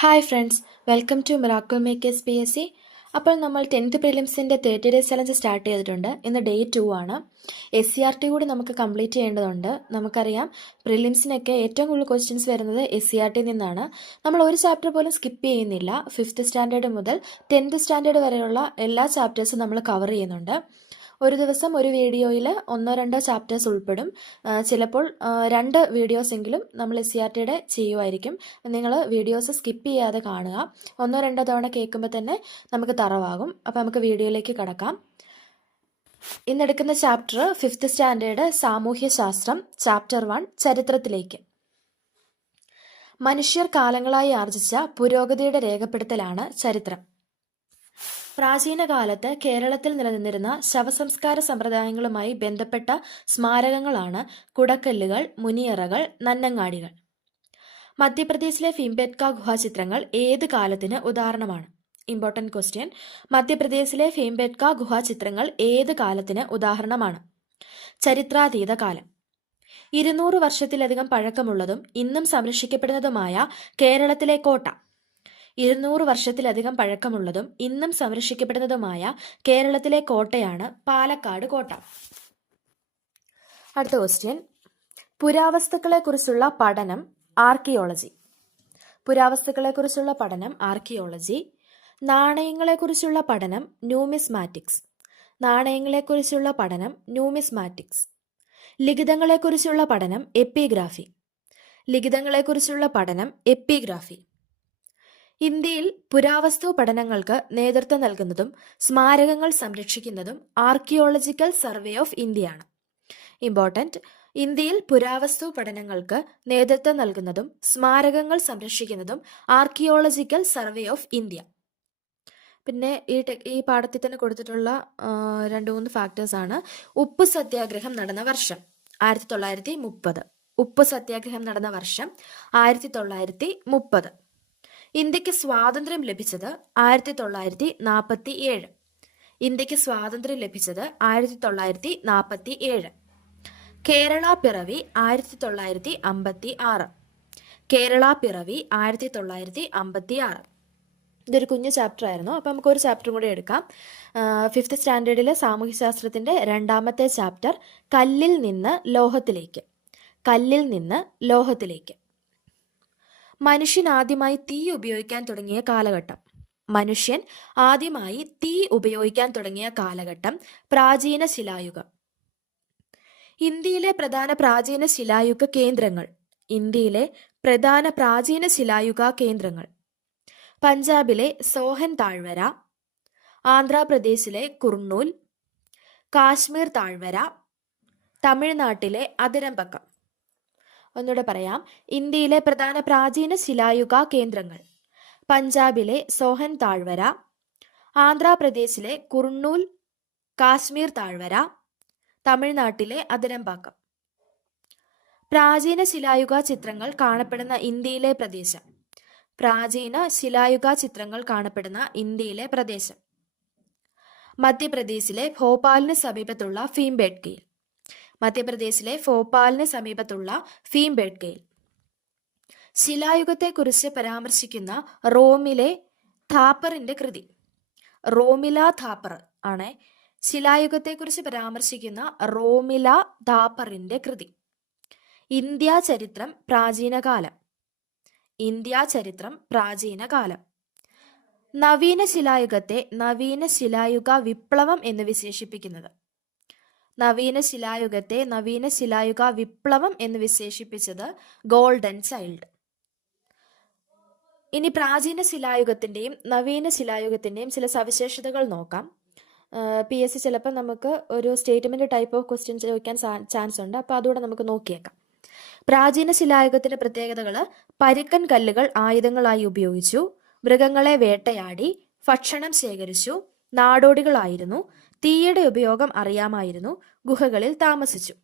Hi friends welcome to miracle makers P S C അപ്പോൾ നമ്മൾ tenth പ്രിലിംസിന്റെ thirty days challenge start ചെയ്തിട്ടുണ്ട്. ഇന്ന് ഡേ ടു ആണ്. എസ് സി ആർ ടി കൂടി നമുക്ക് കംപ്ലീറ്റ് ചെയ്യേണ്ടതുണ്ട്. നമുക്കറിയാം പ്രിലിംസിനൊക്കെ ഏറ്റവും കൂടുതൽ ക്വസ്റ്റ്യൻസ് വരുന്നത് എസ് സി ആർ ടി നിന്നാണ്. നമ്മൾ ഒരു ചാപ്റ്റർ പോലും സ്കിപ്പ് ചെയ്യുന്നില്ല. ഫിഫ്ത്ത് സ്റ്റാൻഡേർഡ് മുതൽ ടെൻത്ത് സ്റ്റാൻഡേർഡ് വരെയുള്ള എല്ലാ ചാപ്റ്റേഴ്സും നമ്മൾ കവർ ചെയ്യുന്നുണ്ട്. ഒരു ദിവസം ഒരു വീഡിയോയിൽ ഒന്നോ രണ്ടോ ചാപ്റ്റേഴ്സ് ഉൾപ്പെടും. ചിലപ്പോൾ രണ്ട് വീഡിയോസെങ്കിലും നമ്മൾ എസ് സി ആർ ടിയുടെ ചെയ്യുമായിരിക്കും നിങ്ങൾ വീഡിയോസ് സ്കിപ്പ് ചെയ്യാതെ കാണുക. ഒന്നോ രണ്ടോ തവണ കേൾക്കുമ്പോൾ തന്നെ നമുക്ക് തറവാകും. അപ്പോൾ നമുക്ക് വീഡിയോയിലേക്ക് കടക്കാം. ഇന്നെടുക്കുന്ന ചാപ്റ്റർ ഫിഫ്ത്ത് സ്റ്റാൻഡേർഡ് സാമൂഹ്യശാസ്ത്രം ചാപ്റ്റർ വൺ ചരിത്രത്തിലേക്ക്. മനുഷ്യർ കാലങ്ങളായി ആർജിച്ച പുരോഗതിയുടെ രേഖപ്പെടുത്തലാണ് ചരിത്രം. പ്രാചീന കാലത്ത് കേരളത്തിൽ നിലനിന്നിരുന്ന ശവസംസ്കാര സമ്പ്രദായങ്ങളുമായി ബന്ധപ്പെട്ട സ്മാരകങ്ങളാണ് കുടക്കല്ലുകൾ മുനിയറകൾ നന്നങ്ങാടികൾ. മധ്യപ്രദേശിലെ ഭീംബെട്ക ഗുഹാചിത്രങ്ങൾ ഏത് കാലത്തിന് ഉദാഹരണമാണ്? ഇമ്പോർട്ടന്റ് ക്വസ്റ്റ്യൻ മധ്യപ്രദേശിലെ ഭീംബെട്ക ഗുഹാചിത്രങ്ങൾ ഏത് കാലത്തിന് ഉദാഹരണമാണ്? ചരിത്രാതീത കാലം. ഇരുന്നൂറ് വർഷത്തിലധികം പഴക്കമുള്ളതും ഇന്നും സംരക്ഷിക്കപ്പെടുന്നതുമായ കേരളത്തിലെ കോട്ട. ഇരുന്നൂറ് വർഷത്തിലധികം പഴക്കമുള്ളതും ഇന്നും സംരക്ഷിക്കപ്പെടുന്നതുമായ കേരളത്തിലെ കോട്ടയാണ് പാലക്കാട് കോട്ട. അടുത്ത ക്വസ്റ്റ്യൻ പുരാവസ്തുക്കളെക്കുറിച്ചുള്ള പഠനം ആർക്കിയോളജി പുരാവസ്തുക്കളെക്കുറിച്ചുള്ള പഠനം ആർക്കിയോളജി നാണയങ്ങളെക്കുറിച്ചുള്ള പഠനം ന്യൂമിസ്മാറ്റിക്സ് നാണയങ്ങളെക്കുറിച്ചുള്ള പഠനം ന്യൂമിസ്മാറ്റിക്സ് ലിഖിതങ്ങളെക്കുറിച്ചുള്ള പഠനം എപ്പിഗ്രാഫി ലിഖിതങ്ങളെക്കുറിച്ചുള്ള പഠനം എപ്പിഗ്രാഫി ഇന്ത്യയിൽ പുരാവസ്തു പഠനങ്ങൾക്ക് നേതൃത്വം നൽകുന്നതും സ്മാരകങ്ങൾ സംരക്ഷിക്കുന്നതും ആർക്കിയോളജിക്കൽ സർവേ ഓഫ് ഇന്ത്യയാണ് ഇമ്പോർട്ടന്റ് ഇന്ത്യയിൽ പുരാവസ്തു പഠനങ്ങൾക്ക് നേതൃത്വം നൽകുന്നതും സ്മാരകങ്ങൾ സംരക്ഷിക്കുന്നതും ആർക്കിയോളജിക്കൽ സർവേ ഓഫ് ഇന്ത്യ പിന്നെ ഈ ടെ ഈ പാഠത്തിൽ തന്നെ കൊടുത്തിട്ടുള്ള രണ്ട് മൂന്ന് ഫാക്ടേഴ്സ് ആണ് ഉപ്പ് സത്യാഗ്രഹം നടന്ന വർഷം ആയിരത്തി തൊള്ളായിരത്തി മുപ്പത്. ഉപ്പ് സത്യാഗ്രഹം നടന്ന വർഷം ആയിരത്തി തൊള്ളായിരത്തി മുപ്പത്. ഇന്ത്യയ്ക്ക് സ്വാതന്ത്ര്യം ലഭിച്ചത് ആയിരത്തി തൊള്ളായിരത്തി നാൽപ്പത്തി ഏഴ് ഇന്ത്യയ്ക്ക് സ്വാതന്ത്ര്യം ലഭിച്ചത് ആയിരത്തി തൊള്ളായിരത്തി നാൽപ്പത്തി ഏഴ് കേരള പിറവി ആയിരത്തി തൊള്ളായിരത്തി അമ്പത്തി ആറ് കേരള പിറവി ആയിരത്തി തൊള്ളായിരത്തി അമ്പത്തി ആറ് ഇതൊരു കുഞ്ഞു ചാപ്റ്റർ ആയിരുന്നു. അപ്പോൾ നമുക്ക് ഒരു ചാപ്റ്ററും കൂടി എടുക്കാം. ഫിഫ്ത്ത് സ്റ്റാൻഡേർഡിലെ സാമൂഹ്യശാസ്ത്രത്തിന്റെ രണ്ടാമത്തെ ചാപ്റ്റർ കല്ലിൽ നിന്ന് ലോഹത്തിലേക്ക്. കല്ലിൽ നിന്ന് ലോഹത്തിലേക്ക്. മനുഷ്യൻ ആദ്യമായി തീ ഉപയോഗിക്കാൻ തുടങ്ങിയ കാലഘട്ടം. മനുഷ്യൻ ആദ്യമായി തീ ഉപയോഗിക്കാൻ തുടങ്ങിയ കാലഘട്ടം പ്രാചീന ശിലായുഗം. ഇന്ത്യയിലെ പ്രധാന പ്രാചീന ശിലായുഗ കേന്ദ്രങ്ങൾ. ഇന്ത്യയിലെ പ്രധാന പ്രാചീന ശിലായുഗ കേന്ദ്രങ്ങൾ. പഞ്ചാബിലെ സോഹൻ താഴ്വര ആന്ധ്രാപ്രദേശിലെ കുർണൂൽ കാശ്മീർ താഴ്വര തമിഴ്നാട്ടിലെ അതിരമ്പക്കം. ഒന്നുകൂടെ പറയാം. ഇന്ത്യയിലെ പ്രധാന പ്രാചീന ശിലായുഗ കേന്ദ്രങ്ങൾ. പഞ്ചാബിലെ സോഹൻ താഴ്വര ആന്ധ്രാപ്രദേശിലെ കുർണൂൽ കാശ്മീർ താഴ്വര തമിഴ്നാട്ടിലെ അതിരമ്പാക്കം. പ്രാചീന ശിലായുഗ ചിത്രങ്ങൾ കാണപ്പെടുന്ന ഇന്ത്യയിലെ പ്രദേശം. പ്രാചീന ശിലായുഗ ചിത്രങ്ങൾ കാണപ്പെടുന്ന ഇന്ത്യയിലെ പ്രദേശം. മധ്യപ്രദേശിലെ ഭോപ്പാലിന് സമീപത്തുള്ള ഭീംബേഡ്കയിൽ മധ്യപ്രദേശിലെ ഭോപ്പാലിന് സമീപത്തുള്ള ഫീംബേഡ്ഗയിൽ ശിലായുഗത്തെക്കുറിച്ച് പരാമർശിക്കുന്ന റോമിലെ ഥാപ്പറിന്റെ കൃതി. റോമില ഥാപ്പർ ആണ് ശിലായുഗത്തെക്കുറിച്ച് പരാമർശിക്കുന്ന റോമില ഥാപ്പറിന്റെ കൃതി. ഇന്ത്യ ചരിത്രം പ്രാചീനകാലം. ഇന്ത്യ ചരിത്രം പ്രാചീനകാലം. നവീന ശിലായുഗത്തെ നവീന ശിലായുഗ വിപ്ലവം എന്ന് വിശേഷിപ്പിക്കുന്നത്. നവീന ശിലായുഗത്തെ നവീന ശിലായുഗ വിപ്ലവം എന്ന് വിശേഷിപ്പിച്ചത് ഗോൾഡൻ ചൈൽഡ്. ഇനി പ്രാചീന ശിലായുഗത്തിന്റെയും നവീന ശിലായുഗത്തിന്റെയും ചില സവിശേഷതകൾ നോക്കാം. പി എസ് സി ചിലപ്പോൾ നമുക്ക് ഒരു സ്റ്റേറ്റ്മെന്റ് ടൈപ്പ് ഓഫ് ക്വസ്റ്റ്യൻ ചോദിക്കാൻ ചാൻസ് ഉണ്ട്. അപ്പോൾ അതുകൂടെ നമുക്ക് നോക്കിയേക്കാം. പ്രാചീന ശിലായുഗത്തിന്റെ പ്രത്യേകതകൾ പരുക്കൻ കല്ലുകൾ ആയുധങ്ങളായി ഉപയോഗിച്ചു മൃഗങ്ങളെ വേട്ടയാടി ഭക്ഷണം ശേഖരിച്ചു നാടോടികളായിരുന്നു തീയുടെ ഉപയോഗം അറിയാമായിരുന്നു. ഗുഹകളിൽ താമസിച്ചു.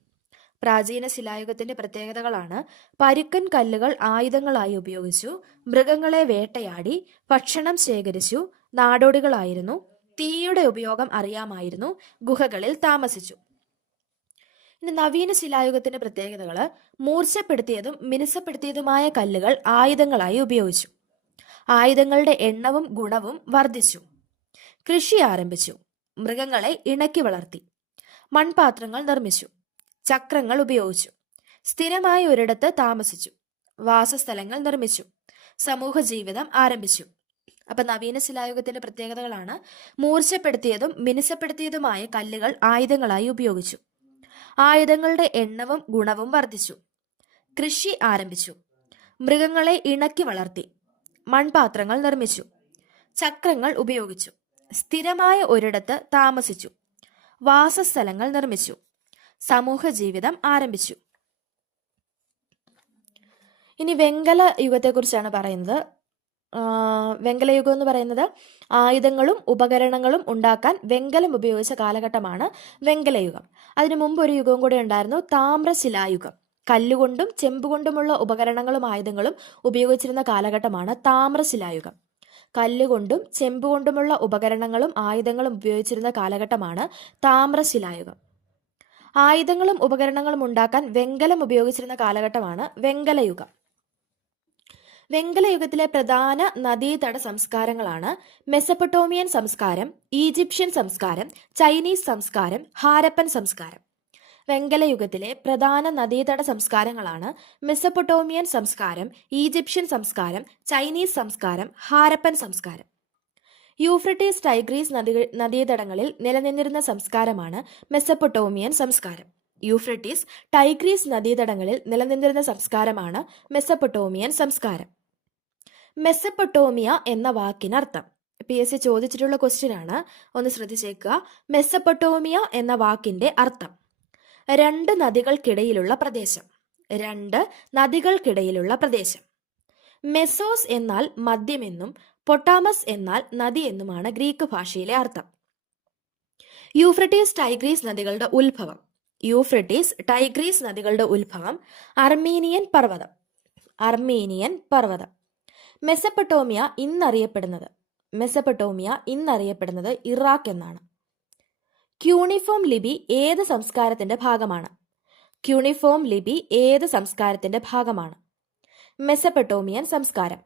പ്രാചീന ശിലായുഗത്തിന്റെ പ്രത്യേകതകളാണ് പരുക്കൻ കല്ലുകൾ ആയുധങ്ങളായി ഉപയോഗിച്ചു മൃഗങ്ങളെ വേട്ടയാടി ഭക്ഷണം ശേഖരിച്ചു നാടോടികളായിരുന്നു. തീയുടെ ഉപയോഗം അറിയാമായിരുന്നു. ഗുഹകളിൽ താമസിച്ചു. ഇനി നവീന ശിലായുഗത്തിന്റെ പ്രത്യേകതകൾ മൂർച്ചപ്പെടുത്തിയതും മിനുസപ്പെടുത്തിയതുമായ കല്ലുകൾ ആയുധങ്ങളായി ഉപയോഗിച്ചു. ആയുധങ്ങളുടെ എണ്ണവും ഗുണവും വർദ്ധിച്ചു. കൃഷി ആരംഭിച്ചു. മൃഗങ്ങളെ ഇണക്കി വളർത്തി. മൺപാത്രങ്ങൾ നിർമ്മിച്ചു. ചക്രങ്ങൾ ഉപയോഗിച്ചു. സ്ഥിരമായി ഒരിടത്ത് താമസിച്ചു. വാസസ്ഥലങ്ങൾ നിർമ്മിച്ചു. സമൂഹ ജീവിതം ആരംഭിച്ചു. അപ്പൊ നവീന ശിലായുഗത്തിന്റെ പ്രത്യേകതകളാണ്. മൂർച്ചപ്പെടുത്തിയതും മിനുസപ്പെടുത്തിയതുമായ കല്ലുകൾ ആയുധങ്ങളായി ഉപയോഗിച്ചു. ആയുധങ്ങളുടെ എണ്ണവും ഗുണവും വർദ്ധിച്ചു. കൃഷി ആരംഭിച്ചു. മൃഗങ്ങളെ ഇണക്കി വളർത്തി. മൺപാത്രങ്ങൾ നിർമ്മിച്ചു. ചക്രങ്ങൾ ഉപയോഗിച്ചു. സ്ഥിരമായ ഒരിടത്ത് താമസിച്ചു. വാസസ്ഥലങ്ങൾ നിർമ്മിച്ചു. സമൂഹ ജീവിതം ആരംഭിച്ചു. ഇനി വെങ്കല യുഗത്തെക്കുറിച്ചാണ് പറയുന്നത്. വെങ്കലയുഗം എന്ന് പറയുന്നത് ആയുധങ്ങളും ഉപകരണങ്ങളും ഉണ്ടാക്കാൻ വെങ്കലം ഉപയോഗിച്ച കാലഘട്ടമാണ് വെങ്കലയുഗം അതിനു മുമ്പ് ഒരു യുഗം കൂടെ ഉണ്ടായിരുന്നു താമ്രശിലായുഗം. കല്ലുകൊണ്ടും ചെമ്പുകൊണ്ടുമുള്ള ഉപകരണങ്ങളും ആയുധങ്ങളും ഉപയോഗിച്ചിരുന്ന കാലഘട്ടമാണ് താമ്രശിലായുഗം. കല്ലുകൊണ്ടും ചെമ്പുകൊണ്ടുമുള്ള ഉപകരണങ്ങളും ആയുധങ്ങളും ഉപയോഗിച്ചിരുന്ന കാലഘട്ടമാണ് താമ്രശിലായുഗം. ആയുധങ്ങളും ഉപകരണങ്ങളും ഉണ്ടാക്കാൻ വെങ്കലം ഉപയോഗിച്ചിരുന്ന കാലഘട്ടമാണ് വെങ്കലയുഗം. വെങ്കലയുഗത്തിലെ പ്രധാന നദീതട സംസ്കാരങ്ങളാണ് മെസപ്പട്ടോമിയൻ സംസ്കാരം ഈജിപ്ഷ്യൻ സംസ്കാരം ചൈനീസ് സംസ്കാരം ഹാരപ്പൻ സംസ്കാരം. വെങ്കലയുഗത്തിലെ പ്രധാന നദീതട സംസ്കാരങ്ങളാണ് മെസ്സപ്പൊട്ടോമിയൻ സംസ്കാരം ഈജിപ്ഷ്യൻ സംസ്കാരം ചൈനീസ് സംസ്കാരം ഹാരപ്പൻ സംസ്കാരം. യൂഫ്രട്ടീസ് ടൈഗ്രീസ് നദി നദീതടങ്ങളിൽ നിലനിന്നിരുന്ന സംസ്കാരമാണ് മെസ്സപ്പൊട്ടോമിയൻ സംസ്കാരം. യൂഫ്രട്ടീസ് ടൈഗ്രീസ് നദീതടങ്ങളിൽ നിലനിന്നിരുന്ന സംസ്കാരമാണ് മെസപ്പൊട്ടോമിയൻ സംസ്കാരം. മെസ്സപ്പൊട്ടോമിയ എന്ന വാക്കിനർത്ഥം. പി എസ് സി ചോദിച്ചിട്ടുള്ള ക്വസ്റ്റ്യൻ ആണ്. ഒന്ന് ശ്രദ്ധിച്ചേക്കുക. മെസ്സപ്പൊട്ടോമിയ എന്ന വാക്കിന്റെ അർത്ഥം. രണ്ട് നദികൾക്കിടയിലുള്ള പ്രദേശം. രണ്ട് നദികൾക്കിടയിലുള്ള പ്രദേശം. മെസോസ് എന്നാൽ മദ്യമെന്നും പൊട്ടാമസ് എന്നാൽ നദി എന്നുമാണ് ഗ്രീക്ക് ഭാഷയിലെ അർത്ഥം. യൂഫ്രട്ടീസ് ടൈഗ്രീസ് നദികളുടെ ഉത്ഭവം. യൂഫ്രട്ടീസ് ടൈഗ്രീസ് നദികളുടെ ഉത്ഭവം അർമീനിയൻ പർവതം. അർമീനിയൻ പർവതം. മെസപ്പട്ടോമിയ ഇന്നറിയപ്പെടുന്നത്. മെസപ്പട്ടോമിയ ഇന്നറിയപ്പെടുന്നത് ഇറാഖ് എന്നാണ്. ക്യൂണിഫോം ലിപി ഏത് സംസ്കാരത്തിന്റെ ഭാഗമാണ്? ക്യൂണിഫോം ലിപി ഏത് സംസ്കാരത്തിന്റെ ഭാഗമാണ്? മെസപ്പട്ടോമിയൻ സംസ്കാരം.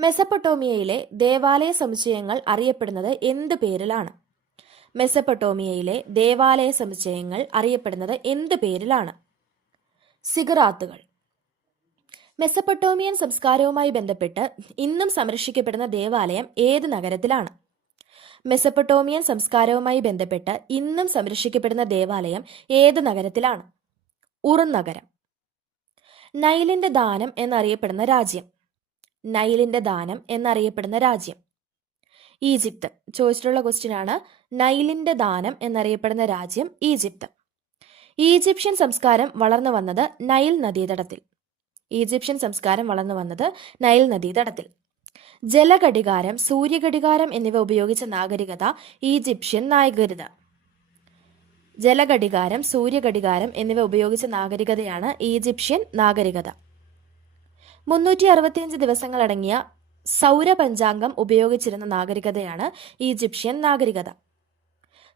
മെസപ്പട്ടോമിയയിലെ ദേവാലയ സമുച്ചയങ്ങൾ അറിയപ്പെടുന്നത് എന്ത് പേരിലാണ്? മെസപ്പട്ടോമിയയിലെ ദേവാലയ സമുച്ചയങ്ങൾ അറിയപ്പെടുന്നത് എന്ത് പേരിലാണ്? സിഗറാത്തുകൾ. മെസപ്പട്ടോമിയൻ സംസ്കാരവുമായി ബന്ധപ്പെട്ട് ഇന്നും സംരക്ഷിക്കപ്പെടുന്ന ദേവാലയം ഏത് നഗരത്തിലാണ്? മെസപ്പൊട്ടോമിയൻ സംസ്കാരവുമായി ബന്ധപ്പെട്ട് ഇന്നും സംരക്ഷിക്കപ്പെടുന്ന ദേവാലയം ഏത് നഗരത്തിലാണ്? ഉറുൻ നഗരം. നൈലിന്റെ ദാനം എന്നറിയപ്പെടുന്ന രാജ്യം. നൈലിന്റെ ദാനം എന്നറിയപ്പെടുന്ന രാജ്യം. ഈജിപ്ത്. ചോദിച്ചിട്ടുള്ള ക്വസ്റ്റ്യൻ ആണ്. നൈലിന്റെ ദാനം എന്നറിയപ്പെടുന്ന രാജ്യം ഈജിപ്ത്. ഈജിപ്ഷ്യൻ സംസ്കാരം വളർന്നു വന്നത് നൈൽ നദീതടത്തിൽ. ഈജിപ്ഷ്യൻ സംസ്കാരം വളർന്നു വന്നത് നൈൽ നദീതടത്തിൽ. ജലഘടികാരം സൂര്യഘടികാരം എന്നിവ ഉപയോഗിച്ച നാഗരികത ഈജിപ്ഷ്യൻ നാഗരികത ജലഘടികാരം സൂര്യഘടികാരം എന്നിവ ഉപയോഗിച്ച നാഗരികതയാണ് ഈജിപ്ഷ്യൻ നാഗരികത. മുന്നൂറ്റി അറുപത്തിയഞ്ച് ദിവസങ്ങളടങ്ങിയ സൗരപഞ്ചാംഗം ഉപയോഗിച്ചിരുന്ന നാഗരികതയാണ് ഈജിപ്ഷ്യൻ നാഗരികത.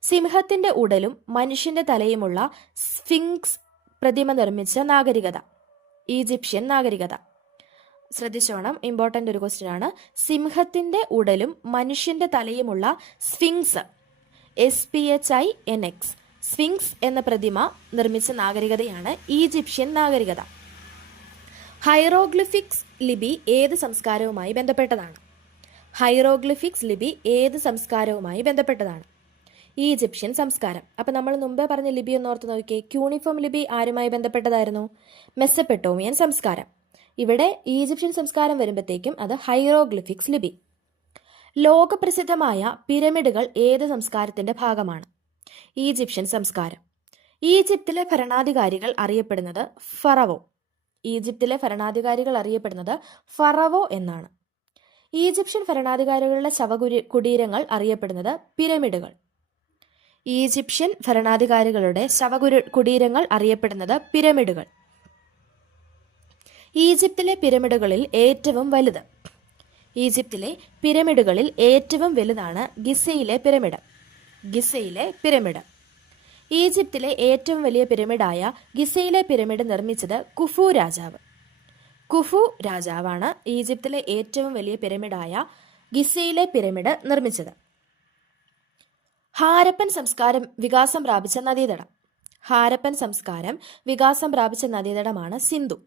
സിംഹത്തിന്റെ ഉടലും മനുഷ്യന്റെ തലയുമുള്ള സ്ഫിങ്സ് പ്രതിമ നിർമ്മിച്ച നാഗരികത. ഈജിപ്ഷ്യൻ നാഗരികത. ശ്രദ്ധിച്ചോണം. ഇമ്പോർട്ടന്റ് ഒരു ക്വസ്റ്റ്യൻ ആണ്. സിംഹത്തിന്റെ ഉടലും മനുഷ്യന്റെ തലയുമുള്ള sphinx. S P H I N X sphinx എന്ന പ്രതിമ നിർമ്മിച്ച നാഗരികതയാണ് ഈജിപ്ഷ്യൻ നാഗരികത. ഹൈറോഗ്ലിഫിക്സ് ലിപി ഏത് സംസ്കാരവുമായി ബന്ധപ്പെട്ടതാണ്? ഹൈറോഗ്ലിഫിക്സ് ലിപി ഏത് സംസ്കാരവുമായി ബന്ധപ്പെട്ടതാണ്? ഈജിപ്ഷ്യൻ സംസ്കാരം. അപ്പം നമ്മൾ മുമ്പേ പറഞ്ഞ ലിപി ഒന്ന് ഓർത്ത് നോക്കിയേ. ക്യൂണിഫോം ലിപി ആരുമായി ബന്ധപ്പെട്ടതായിരുന്നു? മെസ്സപ്പെട്ടോമിയൻ സംസ്കാരം. ഇവിടെ ഈജിപ്ഷ്യൻ സംസ്കാരം വരുമ്പോഴത്തേക്കും അത് ഹൈറോഗ്ലിഫിക്സ് ലിപി. ലോകപ്രസിദ്ധമായ പിരമിഡുകൾ ഏത് സംസ്കാരത്തിന്റെ ഭാഗമാണ്? ഈജിപ്ഷ്യൻ സംസ്കാരം. ഈജിപ്തിലെ ഭരണാധികാരികൾ അറിയപ്പെടുന്നത് ഫറവോ. ഈജിപ്തിലെ ഭരണാധികാരികൾ അറിയപ്പെടുന്നത് ഫറവോ എന്നാണ്. ഈജിപ്ഷ്യൻ ഭരണാധികാരികളുടെ ശവകുരി കുടീരങ്ങൾ അറിയപ്പെടുന്നത് പിരമിഡുകൾ. ഈജിപ്ഷ്യൻ ഭരണാധികാരികളുടെ ശവകുരു കുടീരങ്ങൾ അറിയപ്പെടുന്നത് പിരമിഡുകൾ. ഈജിപ്തിലെ പിരമിഡുകളിൽ ഏറ്റവും വലുത്. ഈജിപ്തിലെ പിരമിഡുകളിൽ ഏറ്റവും വലുതാണ് ഗിസയിലെ പിരമിഡ്. ഗിസയിലെ പിരമിഡ്. ഈജിപ്തിലെ ഏറ്റവും വലിയ പിരമിഡായ ഗിസയിലെ പിരമിഡ് നിർമ്മിച്ചത് കുഫു രാജാവ്. കുഫു രാജാവാണ് ഈജിപ്തിലെ ഏറ്റവും വലിയ പിരമിഡായ ഗിസയിലെ പിരമിഡ് നിർമ്മിച്ചത്. ഹാരപ്പൻ സംസ്കാരം വികാസം പ്രാപിച്ച നദീതടം. ഹാരപ്പൻ സംസ്കാരം വികാസം പ്രാപിച്ച നദീതടമാണ് സിന്ധു.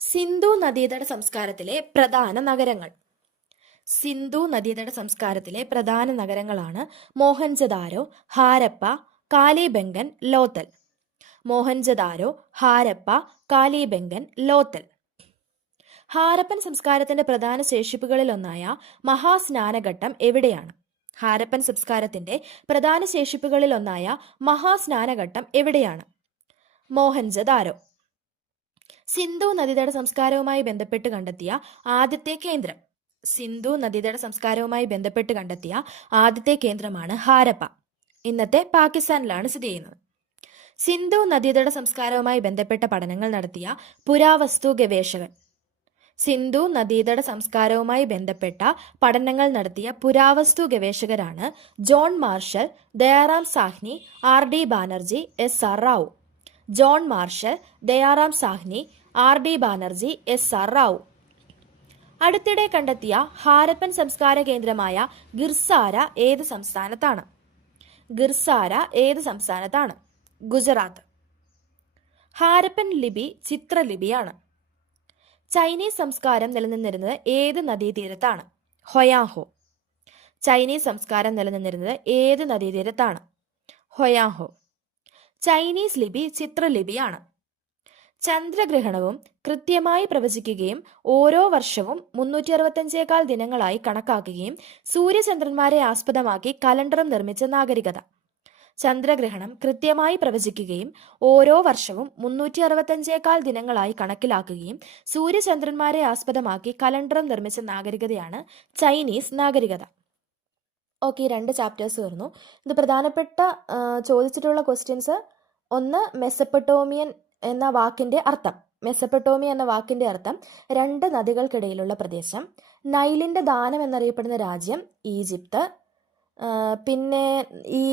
സിന്ധു നദീതട സംസ്കാരത്തിലെ പ്രധാന നഗരങ്ങൾ. സിന്ധു നദീതട സംസ്കാരത്തിലെ പ്രധാന നഗരങ്ങളാണ് മോഹൻജദാരോ ഹാരപ്പ കാലിബെങ്കൻ ലോത്തൽ. മോഹൻജദാരോ ഹാരപ്പ കാലിബെങ്കൻ ലോത്തൽ. ഹാരപ്പൻ സംസ്കാരത്തിന്റെ പ്രധാന ശേഷിപ്പുകളിൽ ശേഷിപ്പുകളിലൊന്നായ മഹാസ്നാനഘട്ടം എവിടെയാണ്? ഹാരപ്പൻ സംസ്കാരത്തിന്റെ പ്രധാന ശേഷിപ്പുകളിൽ ശേഷിപ്പുകളിലൊന്നായ മഹാസ്നാനഘട്ടം എവിടെയാണ്? മോഹൻജദാരോ. സിന്ധു നദീതട സംസ്കാരവുമായി ബന്ധപ്പെട്ട് കണ്ടെത്തിയ ആദ്യത്തെ കേന്ദ്രം. സിന്ധു നദീതട സംസ്കാരവുമായി ബന്ധപ്പെട്ട് കണ്ടെത്തിയ ആദ്യത്തെ കേന്ദ്രമാണ് ഹാരപ്പ. ഇന്നത്തെ പാകിസ്ഥാനിലാണ് സ്ഥിതി ചെയ്യുന്നത്. സിന്ധു നദീതട സംസ്കാരവുമായി ബന്ധപ്പെട്ട പഠനങ്ങൾ നടത്തിയ പുരാവസ്തു ഗവേഷകൻ. സിന്ധു നദീതട സംസ്കാരവുമായി ബന്ധപ്പെട്ട പഠനങ്ങൾ നടത്തിയ പുരാവസ്തു ഗവേഷകരാണ് John Marshall Dayaram Sahni R D Banerji S R Rao. John Marshall Dayaram Sahni R D Banerji S R Rao. അടുത്തിടെ കണ്ടെത്തിയ ഹാരപ്പൻ സംസ്കാര കേന്ദ്രമായ ഗിർസാര ഏത് സംസ്ഥാനത്താണ്? ഗിർസാര ഏത് സംസ്ഥാനത്താണ്? ഗുജറാത്ത്. ഹാരപ്പൻ ലിപി ചിത്രലിപിയാണ്. ചൈനീസ് സംസ്കാരം നിലനിന്നിരുന്നത് ഏത് നദീതീരത്താണ്? ഹൊയാഹോ. ചൈനീസ് സംസ്കാരം നിലനിന്നിരുന്നത് ഏത് നദീതീരത്താണ്? ഹൊയാഹോ. ചൈനീസ് ലിപി ചിത്രലിപിയാണ്. ചന്ദ്രഗ്രഹണവും കൃത്യമായി പ്രവചിക്കുകയും ഓരോ വർഷവും മുന്നൂറ്റി അറുപത്തഞ്ചേകാൽ ദിനങ്ങളായി കണക്കാക്കുകയും സൂര്യചന്ദ്രന്മാരെ ആസ്പദമാക്കി കലണ്ടറും നിർമ്മിച്ച നാഗരികത. ചന്ദ്രഗ്രഹണം കൃത്യമായി പ്രവചിക്കുകയും ഓരോ വർഷവും മുന്നൂറ്റി അറുപത്തഞ്ചേക്കാൾ ദിനങ്ങളായി കണക്കിലാക്കുകയും സൂര്യചന്ദ്രന്മാരെ ആസ്പദമാക്കി കലണ്ടറും നിർമ്മിച്ച നാഗരികതയാണ് ചൈനീസ് നാഗരികത. ഓക്കെ ഈ രണ്ട് ചാപ്റ്റേഴ്സ് വരുന്നു. ഇത് പ്രധാനപ്പെട്ട ചോദിച്ചിട്ടുള്ള ക്വസ്റ്റ്യൻസ് ഒന്ന് മെസ്സപ്പെട്ടോമിയൻ എന്ന വാക്കിന്റെ അർത്ഥം. മെസ്സപ്പെട്ടോമിയ എന്ന വാക്കിന്റെ അർത്ഥം രണ്ട് നദികൾക്കിടയിലുള്ള പ്രദേശം നൈലിന്റെ ദാനം എന്നറിയപ്പെടുന്ന രാജ്യം ഈജിപ്ത് പിന്നെ ഈ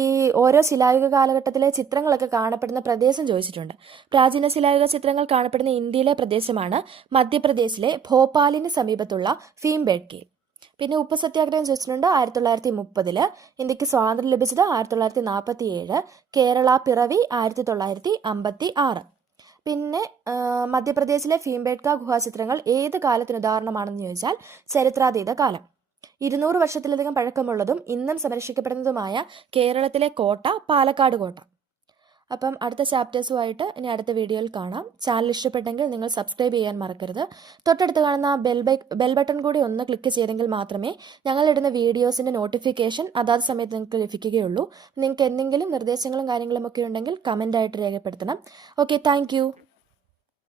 ഓരോ ശിലായുഗ കാലഘട്ടത്തിലെ ചിത്രങ്ങളൊക്കെ കാണപ്പെടുന്ന പ്രദേശം ചോദിച്ചിട്ടുണ്ട്. പ്രാചീന ശിലായുഗ ചിത്രങ്ങൾ കാണപ്പെടുന്ന ഇന്ത്യയിലെ പ്രദേശമാണ് മധ്യപ്രദേശിലെ ഭോപ്പാലിന് സമീപത്തുള്ള ഭീംബേഡ്കയിൽ പിന്നെ ഉപ്പ് സത്യാഗ്രഹം ചോദിച്ചിട്ടുണ്ട് ആയിരത്തി തൊള്ളായിരത്തി മുപ്പതിൽ ഇന്ത്യയ്ക്ക് സ്വാതന്ത്ര്യം ലഭിച്ചത് ആയിരത്തി തൊള്ളായിരത്തി നാൽപ്പത്തി ഏഴ് കേരള പിറവി ആയിരത്തി തൊള്ളായിരത്തി അമ്പത്തി ആറ് പിന്നെ മധ്യപ്രദേശിലെ ഭീംബേഡ്ക ഗുഹാചിത്രങ്ങൾ ഏത് കാലത്തിന് ഉദാഹരണമാണെന്ന് ചോദിച്ചാൽ ചരിത്രാതീത കാലം. ഇരുന്നൂറ് വർഷത്തിലധികം പഴക്കമുള്ളതും ഇന്നും സംരക്ഷിക്കപ്പെടുന്നതുമായ കേരളത്തിലെ കോട്ട പാലക്കാട് കോട്ട. അപ്പം അടുത്ത ചാപ്റ്റേഴ്സുമായിട്ട് ഇനി അടുത്ത വീഡിയോയിൽ കാണാം. ചാനൽ ഇഷ്ടപ്പെട്ടെങ്കിൽ നിങ്ങൾ സബ്സ്ക്രൈബ് ചെയ്യാൻ മറക്കരുത്. തൊട്ടടുത്ത് കാണുന്ന ബെൽ ബെൽ ബട്ടൺ കൂടി ഒന്ന് ക്ലിക്ക് ചെയ്തെങ്കിൽ മാത്രമേ ഞങ്ങളിടുന്ന വീഡിയോസിന്റെ നോട്ടിഫിക്കേഷൻ അതാത് സമയത്ത് നിങ്ങൾക്ക് ലഭിക്കുകയുള്ളൂ. നിങ്ങൾക്ക് എന്തെങ്കിലും നിർദ്ദേശങ്ങളും കാര്യങ്ങളും ഒക്കെ ഉണ്ടെങ്കിൽ കമന്റായിട്ട് രേഖപ്പെടുത്തണം. Okay thank